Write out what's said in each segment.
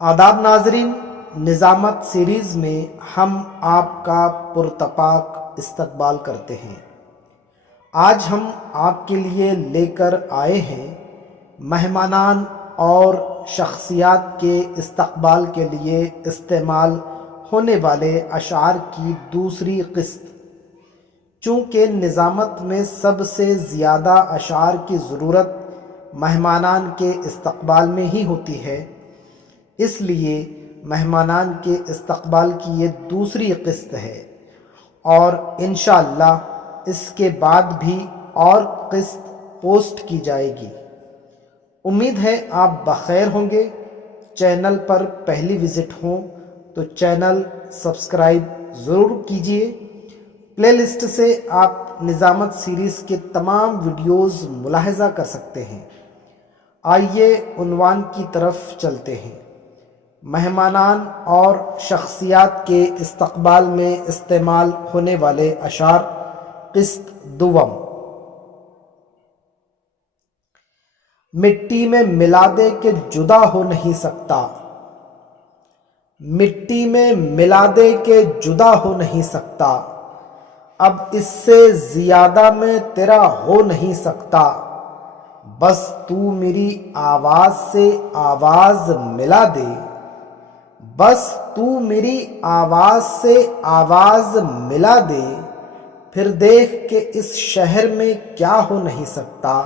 آداب ناظرین، نظامت سیریز میں ہم آپ کا پرتپاک استقبال کرتے ہیں۔ آج ہم آپ کے لیے لے کر آئے ہیں مہمانان اور شخصیات کے استقبال کے لیے استعمال ہونے والے اشعار کی دوسری قسط۔ چونکہ نظامت میں سب سے زیادہ اشعار کی ضرورت مہمانان کے استقبال میں ہی ہوتی ہے، اس لیے مہمانان کے استقبال کی یہ دوسری قسط ہے، اور انشاءاللہ اس کے بعد بھی اور قسط پوسٹ کی جائے گی۔ امید ہے آپ بخیر ہوں گے۔ چینل پر پہلی وزٹ ہوں تو چینل سبسکرائب ضرور کیجیے۔ پلے لسٹ سے آپ نظامت سیریز کے تمام ویڈیوز ملاحظہ کر سکتے ہیں۔ آئیے عنوان کی طرف چلتے ہیں۔ مہمانان اور شخصیات کے استقبال میں استعمال ہونے والے اشعار، قسط دوم۔ مٹی میں ملا دے کہ جدا ہو نہیں سکتا، مٹی میں ملا دے کہ جدا ہو نہیں سکتا، اب اس سے زیادہ میں تیرا ہو نہیں سکتا، بس تو میری آواز سے آواز ملا دے، بس تو میری آواز سے آواز ملا دے، پھر دیکھ کہ اس شہر میں کیا ہو نہیں سکتا،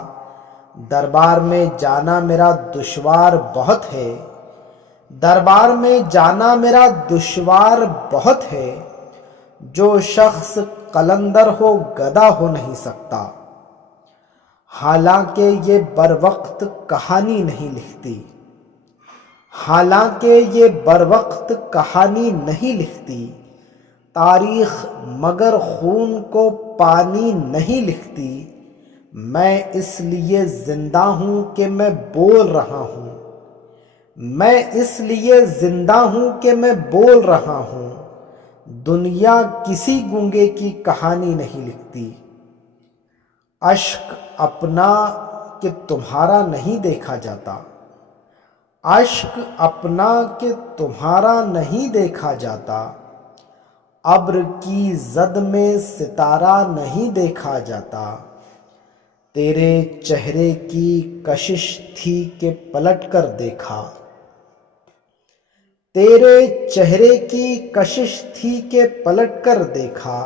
دربار میں جانا میرا دشوار بہت ہے، دربار میں جانا میرا دشوار بہت ہے، جو شخص قلندر ہو گدا ہو نہیں سکتا، حالانکہ یہ بروقت کہانی نہیں لکھتی، حالانکہ یہ بروقت کہانی نہیں لکھتی، تاریخ مگر خون کو پانی نہیں لکھتی، میں اس لیے زندہ ہوں کہ میں بول رہا ہوں، میں اس لیے زندہ ہوں کہ میں بول رہا ہوں، دنیا کسی گونگے کی کہانی نہیں لکھتی، اشک اپنا کہ تمہارا نہیں دیکھا جاتا، اشک اپنا کہ تمہارا نہیں دیکھا جاتا، ابر کی زد میں ستارہ نہیں دیکھا جاتا، تیرے چہرے کی کشش تھی کہ پلٹ کر دیکھا، تیرے چہرے کی کشش تھی کہ پلٹ کر دیکھا،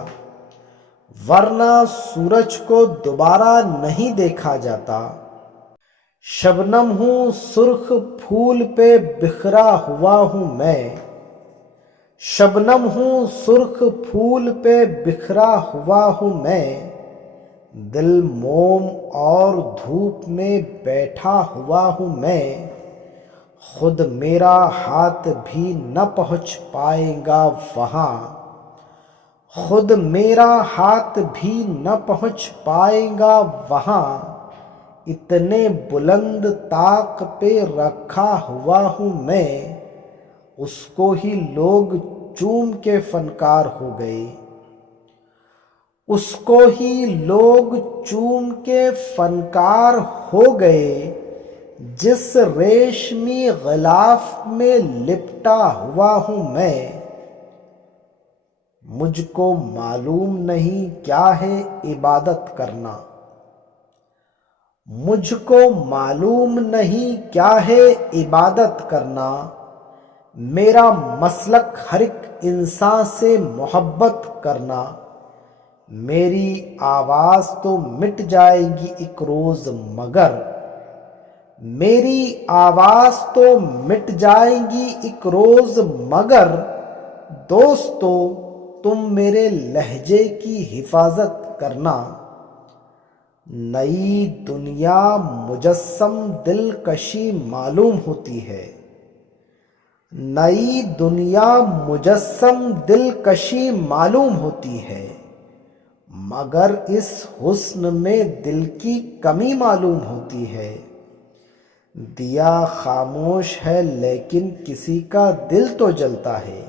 ورنہ سورج کو دوبارہ نہیں دیکھا جاتا، شبنم ہوں سرخ پھول پہ بکھرا ہوا ہوں میں، شبنم ہوں سرخ پھول پہ بکھرا ہوا ہوں میں، دل موم اور دھوپ میں بیٹھا ہوا ہوں میں، خود میرا ہاتھ بھی نہ پہنچ پائے گا وہاں، خود میرا ہاتھ بھی نہ پہنچ پائے گا وہاں، اتنے بلند طاق پہ رکھا ہوا ہوں میں، اس کو ہی لوگ چوم کے فنکار ہو گئے، اس کو ہی لوگ چوم کے فنکار ہو گئے، جس ریشمی غلاف میں لپٹا ہوا ہوں میں، مجھ کو معلوم نہیں کیا ہے عبادت کرنا، مجھ کو معلوم نہیں کیا ہے عبادت کرنا، میرا مسلک ہر ایک انسان سے محبت کرنا، میری آواز تو مٹ جائے گی ایک روز مگر، میری آواز تو مٹ جائے گی ایک روز مگر، دوستو تم میرے لہجے کی حفاظت کرنا، نئی دنیا مجسم دلکشی معلوم ہوتی ہے، نئی دنیا مجسم دلکشی معلوم ہوتی ہے، مگر اس حسن میں دل کی کمی معلوم ہوتی ہے، دیا خاموش ہے لیکن کسی کا دل تو جلتا ہے،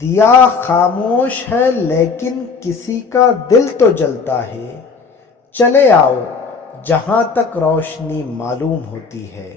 دیا خاموش ہے لیکن کسی کا دل تو جلتا ہے، چلے آؤ جہاں تک روشنی معلوم ہوتی ہے،